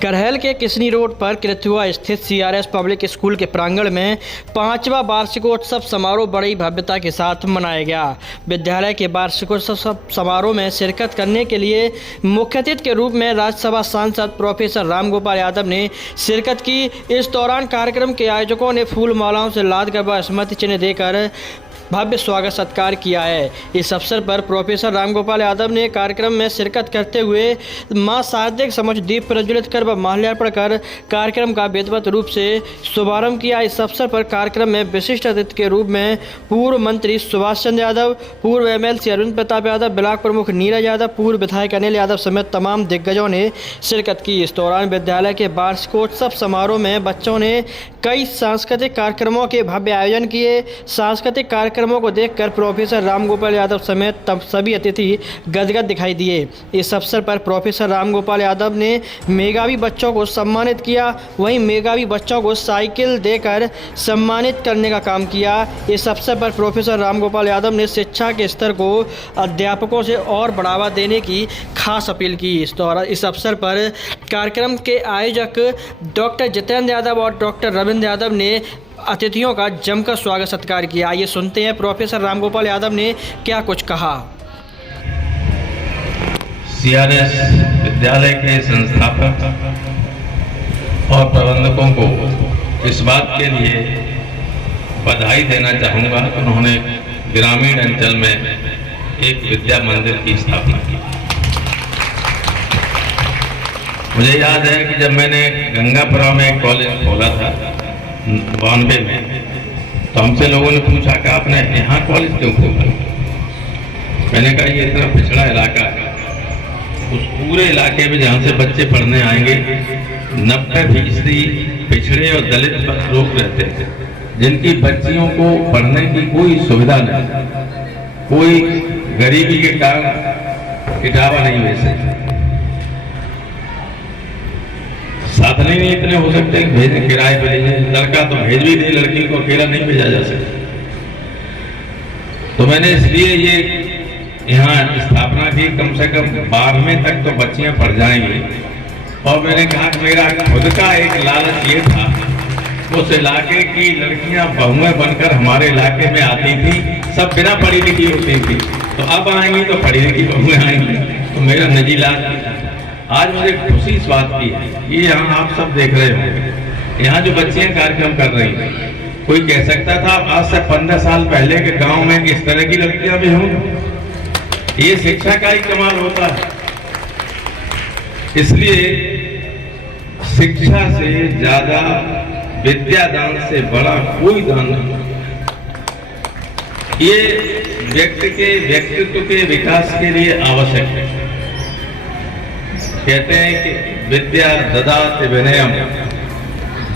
करहल के किसनी रोड पर कृथुआ स्थित सीआरएस पब्लिक स्कूल के प्रांगण में 5वां वार्षिकोत्सव समारोह बड़ी भव्यता के साथ मनाया गया। विद्यालय के वार्षिकोत्सव समारोह में शिरकत करने के लिए मुख्य अतिथि के रूप में राज्यसभा सांसद प्रोफेसर रामगोपाल यादव ने शिरकत की। इस दौरान कार्यक्रम के आयोजकों ने फूल मालाओं से लादकर व स्मृति चिन्ह देकर भव्य स्वागत सत्कार किया है। इस अवसर पर प्रोफेसर रामगोपाल यादव ने कार्यक्रम में शिरकत करते हुए मां शारदा के समक्ष दीप प्रज्वलित कर व माल्यार्पण कर कार्यक्रम का विधिवत रूप से शुभारंभ किया। इस अवसर पर कार्यक्रम में विशिष्ट अतिथि के रूप में पूर्व मंत्री सुभाष चंद्र यादव, पूर्व एमएलसी अरविंद प्रताप यादव, ब्लॉक प्रमुख नीरज यादव, पूर्व विधायक अनिल यादव समेत तमाम दिग्गजों ने शिरकत की। इस दौरान विद्यालय के वार्षिकोत्सव समारोह में बच्चों ने कई सांस्कृतिक कार्यक्रमों के भव्य आयोजन किए। सांस्कृतिक कार्यक्रमों को देखकर प्रोफेसर रामगोपाल यादव समेत तब सभी अतिथि गदगद दिखाई दिए। इस अवसर पर प्रोफेसर रामगोपाल यादव ने मेधावी बच्चों को सम्मानित किया, वहीं मेधावी बच्चों को साइकिल देकर सम्मानित करने का काम किया। इस अवसर पर प्रोफेसर रामगोपाल यादव ने शिक्षा के स्तर को अध्यापकों से और बढ़ावा देने की खास अपील की। इस अवसर पर कार्यक्रम के आयोजक डॉक्टर जितेंद्र यादव और डॉक्टर रविंद्र यादव ने अतिथियों का जमकर स्वागत सत्कार किया। आइए सुनते हैं प्रोफेसर रामगोपाल यादव ने क्या कुछ कहा। सीआरएस विद्यालय के संस्थापक और प्रबंधकों को इस बात के लिए बधाई देना चाहूँगा कि उन्होंने ग्रामीण अंचल में एक विद्या मंदिर की स्थापना की। मुझे याद है कि जब मैंने गंगापुरा में एक कॉलेज खोला था 92 में, तो हमसे लोगों ने पूछा कि आपने यहाँ कॉलेज क्यों खोला। मैंने कहा ये इतना पिछड़ा इलाका है, उस पूरे इलाके में जहाँ से बच्चे पढ़ने आएंगे 90% पिछड़े और दलित लोग रहते थे, जिनकी बच्चियों को पढ़ने की कोई सुविधा नहीं, कोई गरीबी के कारण इटावा नहीं भेज सकते, साधन ही नहीं इतने हो सकते कि भेजें किराए पे ले जाए। लड़का तो भेज भी दे, लड़की को अकेला नहीं भेजा जा सकता। तो मैंने इसलिए ये यहाँ स्थापना की, कम से कम 12वें तक तो बच्चियां पढ़ जाएंगी। और मैंने कहा कि मेरा खुद का एक लालच ये था उस इलाके की लड़कियां बहुएं बनकर हमारे इलाके में आती थी, सब बिना पढ़ी लिखी होती थी, तो अब आएंगी तो पढ़ी लिखी बहुएं आएंगी। तो मेरा निजी लालच आज मुझे खुशी इस बात की है, ये यहाँ आप सब देख रहे हो, यहाँ जो बच्चियां कार्यक्रम कर रही हैं। कोई कह सकता था आज से 15 साल पहले के गांव में इस तरह की लड़कियां भी हों, ये शिक्षा का ही कमाल होता है। इसलिए शिक्षा से ज्यादा विद्यादान से बड़ा कोई दान नहीं। ये व्यक्ति के व्यक्तित्व के विकास के लिए आवश्यक है। कहते हैं कि विद्या ददाति विनयम,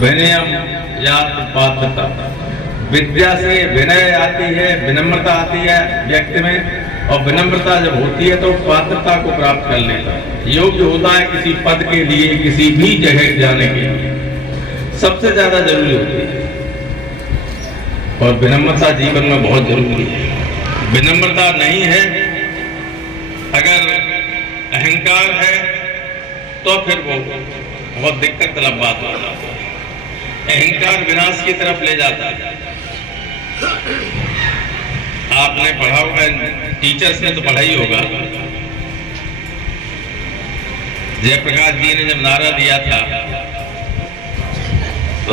विनयम यात पात्रता। विद्या से विनय आती है, विनम्रता आती है व्यक्ति में, और विनम्रता जब होती है तो पात्रता को प्राप्त कर लेता है, योग्य होता है किसी पद के लिए, किसी भी जगह जाने के लिए, सबसे ज्यादा जरूरी होती है। और विनम्रता जीवन में बहुत जरूरी है। विनम्रता नहीं है, अगर अहंकार है तो फिर वो बहुत दिक्कत तलब बात हो जाती है। अहंकार विनाश की तरफ ले जाता है। आपने पढ़ा होगा, टीचर्स ने तो पढ़ा ही होगा, जयप्रकाश जी ने जब नारा दिया था तो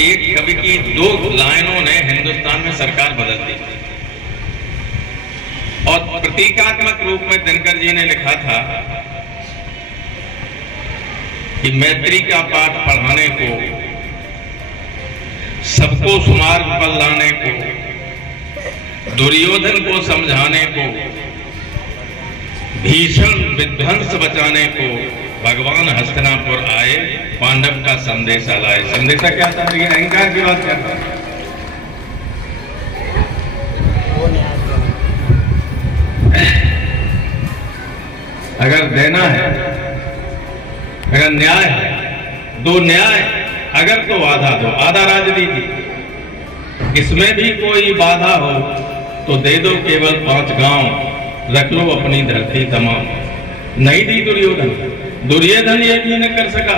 एक कवि की 2 लाइनों ने हिंदुस्तान में सरकार बदल दी। और प्रतीकात्मक रूप में दिनकर जी ने लिखा था कि मैत्री का पाठ पढ़ाने को, सबको सुमार्ग पर लाने को, दुर्योधन को समझाने को, भीषण विध्वंस बचाने को भगवान हस्तिनापुर आए, पांडव का संदेशा लाए। संदेशा क्या था? ये अहंकार की बात करता है। अगर देना है, अगर न्याय है, 2 न्याय, अगर तो आधा दो, आधा राजनीति। इसमें भी कोई बाधा हो तो दे दो केवल 5 गांव, रख लो अपनी धरती तमाम। नहीं दी दुर्योधन, दुर्योधन ये भी न कर सका,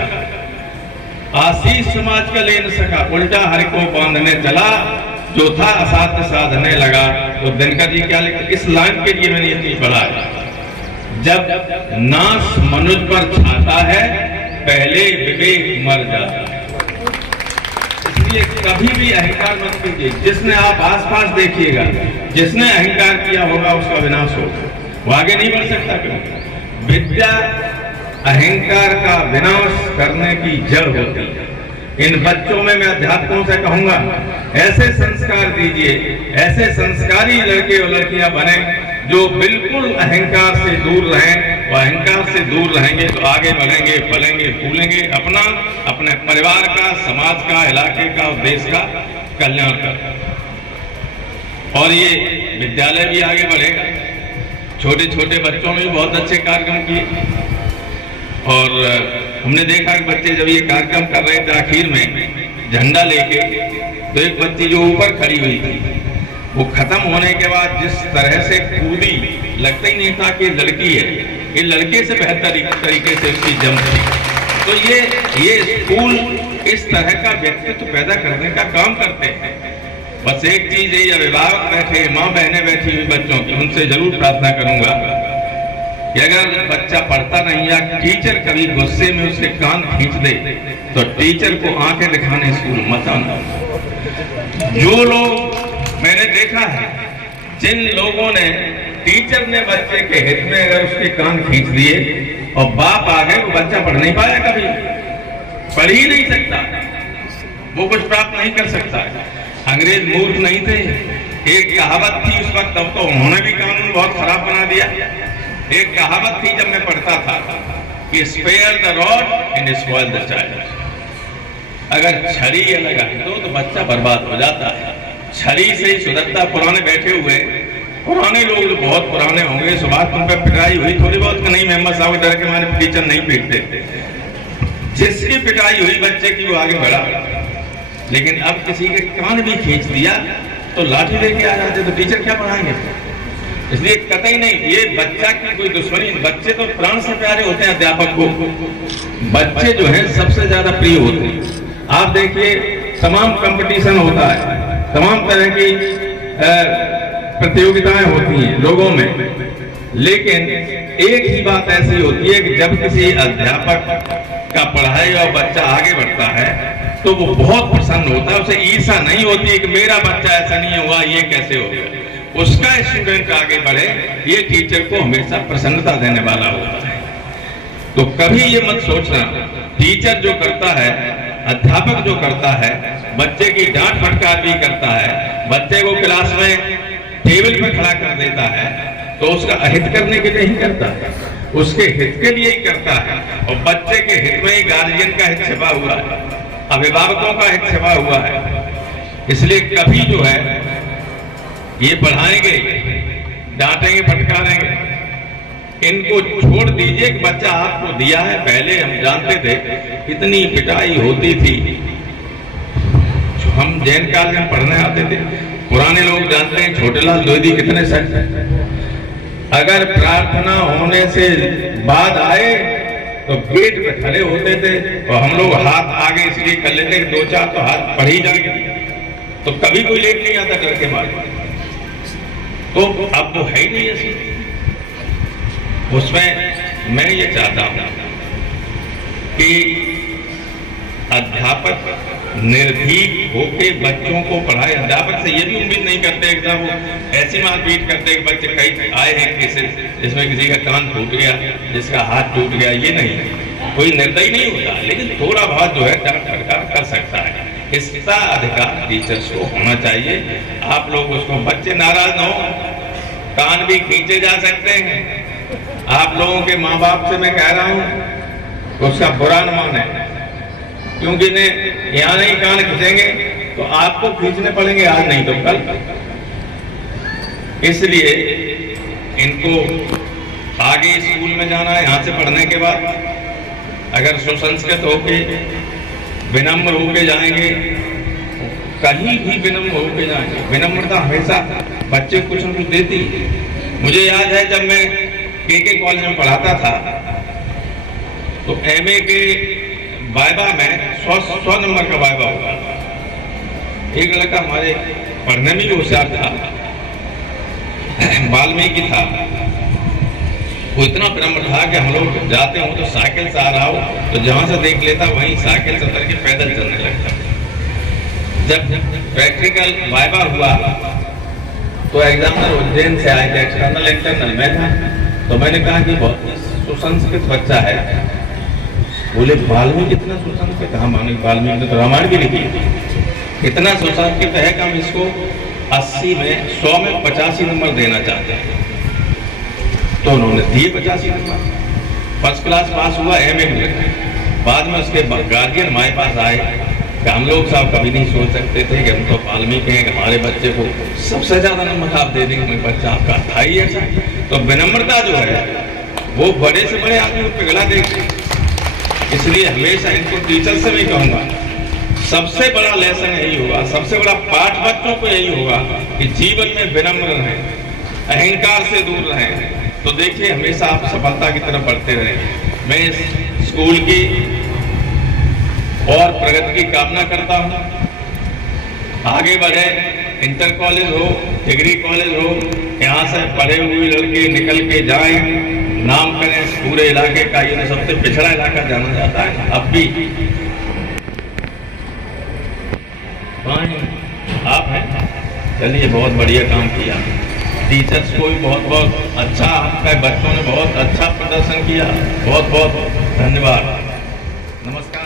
आशीष समाज का ले न सका, उल्टा हरि को बांधने चला, जो था असाध्य साधने लगा। तो दिनकर जी क्या लिखते, इस लाइन के लिए मैंने ये चीज पढ़ा है, जब नाश मनुष्य पर छाता है पहले विवेक मर जाता है। इसलिए कभी भी अहंकार मत कीजिए। जिसने आप आसपास देखिएगा, जिसने अहंकार किया होगा उसका विनाश होगा, वो आगे नहीं बढ़ सकता। क्यों? विद्या अहंकार का विनाश करने की जड़ होती है। इन बच्चों में मैं अध्यापकों से कहूंगा, ऐसे संस्कार दीजिए, ऐसे संस्कारी लड़के और लड़कियां बने जो बिल्कुल अहंकार से दूर रहें। और अहंकार से दूर रहेंगे तो आगे बढ़ेंगे, फलेंगे, फूलेंगे, अपने परिवार का, समाज का, इलाके का और देश का कल्याण कर। और ये विद्यालय भी आगे बढ़ेगा। छोटे छोटे बच्चों में भी बहुत अच्छे कार्यक्रम किए। और हमने देखा कि बच्चे जब ये कार्यक्रम कर रहे थे, आखिर में झंडा लेके, तो एक बच्ची जो ऊपर खड़ी हुई थी, वो खत्म होने के बाद जिस तरह से कूदी, लगता ही नहीं था कि लड़की है, ये लड़के से बेहतर तरीके से उसकी जम थी। तो ये स्कूल इस तरह का व्यक्तित्व पैदा करने का काम करते हैं। बस एक चीज है, अभिभावक बैठे, माँ बहनें बैठी हुई बच्चों की, उनसे जरूर प्रार्थना करूंगा कि अगर बच्चा पढ़ता नहीं या टीचर कभी गुस्से में उसके कान खींच दे, तो टीचर को आंखें दिखाने स्कूल मत आना। जो लोग मैंने देखा है, जिन लोगों ने, टीचर ने बच्चे के हित में अगर उसके कान खींच दिए और बाप आ गए, वो बच्चा पढ़ नहीं पाया, कभी पढ़ ही नहीं सकता, वो कुछ प्राप्त नहीं कर सकता। अंग्रेज मूर्ख नहीं थे। एक कहावत थी उस वक्त, तब तो उन्होंने भी कानून बहुत खराब बना दिया। एक कहावत थी जब मैं पढ़ता था कि spare the rod and spoil the child. अगर छड़ी लगा तो बच्चा बर्बाद हो जाता है। छड़ी से ही सुधरता। पुराने बैठे हुए पुराने लोग जो बहुत पुराने होंगे, सुभाष तुम पे पिटाई हुई थोड़ी बहुत, नहीं मेहम्मद साहब डर के मारे टीचर नहीं पीटते। जिसकी पिटाई हुई बच्चे की वो आगे बढ़ा। लेकिन अब किसी के कान भी खींच दिया तो लाठी लेके आ जाते, तो टीचर क्या पढ़ाएंगे? इसलिए कतई नहीं, ये बच्चा की कोई दुश्मनी, बच्चे तो प्राण से प्यारे होते हैं अध्यापक को। बच्चे जो है सबसे ज्यादा प्रिय होते हैं। आप देखिए, तमाम कंपटीशन होता है, तमाम तरह की प्रतियोगिताएं होती हैं लोगों में, लेकिन एक ही बात ऐसी होती है कि जब किसी अध्यापक का पढ़ाई और बच्चा आगे बढ़ता है तो वो बहुत प्रसन्न होता है। उसे ईर्ष्या नहीं होती है कि मेरा बच्चा ऐसा नहीं हुआ, ये कैसे हो गया। उसका स्टूडेंट आगे बढ़े, ये टीचर को हमेशा प्रसन्नता देने वाला होता है। तो कभी ये मत सोचना, टीचर जो करता है, अध्यापक जो करता है, बच्चे की डांट फटकार भी करता है, बच्चे को क्लास में टेबल पर खड़ा कर देता है, तो उसका अहित करने के लिए ही करता है, उसके हित के लिए ही करता है। और बच्चे के हित में ही गार्जियन का हित छिपा हुआ है, अभिभावकों का हित छिपा हुआ है। इसलिए कभी जो है ये पढ़ाएंगे, डांटेंगे, फटकारेंगे, इनको छोड़ दीजिए कि बच्चा आपको दिया है। पहले हम जानते थे कितनी पिटाई होती थी। हम जैन काल में पढ़ने आते थे, पुराने लोग जानते हैं छोटेलाल द्विवेदी कितने सख्त हैं। अगर प्रार्थना होने से बाद आए तो गेट पे खड़े होते थे और हम लोग हाथ आगे इसलिए कर लेते कि दो चार तो हाथ पढ़ ही जाएंगे, तो कभी कोई लेट नहीं आता डर के मारे। तो अब वो है ही नहीं ऐसी। उसमें मैं ये चाहता हूं कि अध्यापक निर्भीक होके बच्चों को पढ़ाए। अध्यापक से ये भी उम्मीद नहीं करते कि वो ऐसी मारपीट करते कि बच्चे कई आए हैं केसेस जिसमें किसी का कान टूट गया, जिसका हाथ टूट गया, ये नहीं, कोई निर्दयी नहीं होता, लेकिन थोड़ा बहुत जो है डांट फटकार कर सकता है। इसका अधिकार टीचर्स को होना चाहिए। आप लोग उसको, बच्चे नाराज न हो, कान भी खींचे जा सकते हैं। आप लोगों के माँ बाप से मैं कह रहा हूं उसका बुरा न माने, क्योंकि यहाँ नहीं कान खींचेंगे तो आपको खींचने पड़ेंगे, आज नहीं तो कल। इसलिए इनको आगे स्कूल में जाना है, यहाँ से पढ़ने के बाद अगर सुसंस्कृत होके विनम्र होके जाएंगे, कहीं भी विनम्र होके जाएंगे। विनम्रता हमेशा बच्चे कुछ न कुछ देती। मुझे याद है जब मैं के कॉलेज में पढ़ाता था तो एमए के वाइवा में 100 नंबर का वाइवा होगा। एक लड़का हमारे पढ़ने में भी होशियार था, वाल्मीकि था, वो इतना विनम्र था कि हम लोग जाते हो तो साइकिल से आ रहा हो तो जहां से देख लेता वहीं साइकिल से उतर के पैदल चलने लगता। जब प्रैक्टिकल वाइवा हुआ तो एग्जामिनर उज्जैन से आए थे, एक्सटर्नल इंटरनल में था, तो मैंने कहा कि बहुत सुसंस्कृत बच्चा है। बोले वाल्मीकि कितना सुसंस्कृत? हाँ, मानो वाल्मीकि ने तो रामायण भी लिखी, इतना सुसंस्कृत है कि हम इसको 80 में 100 में 85 नंबर देना चाहते हैं। तो उन्होंने दिए 85 नंबर, फर्स्ट क्लास पास हुआ एमए में। बाद में उसके गार्जियन हमारे पास आए कि हम लोग साहब कभी नहीं सोच सकते थे कि हम तो वाल्मीकि हैं कि हमारे बच्चे को सबसे ज्यादा नंबर आप दे देंगे, बच्चा आपका था ही ऐसा। तो विनम्रता जो है वो बड़े से बड़े आदमी को पिघला देगी। इसलिए हमेशा इनको टीचर से भी कहूंगा, सबसे बड़ा लेसन यही होगा, सबसे बड़ा पाठ बच्चों को यही होगा कि जीवन में विनम्र रहें, अहंकार से दूर रहें। तो देखिए हमेशा आप सफलता की तरफ बढ़ते रहें। मैं इस स्कूल की और प्रगति की कामना करता हूं, आगे बढ़े, इंटर कॉलेज हो, डिग्री कॉलेज हो, यहाँ से पढ़े हुए लड़के निकल के जाएं, नाम करें पूरे इलाके का। ये सबसे पिछड़ा इलाका जाना जाता है अब भी। आप हैं, चलिए बहुत बढ़िया काम किया। टीचर्स को भी बहुत बहुत अच्छा, आपका बच्चों ने बहुत अच्छा प्रदर्शन किया, बहुत बहुत धन्यवाद, नमस्कार।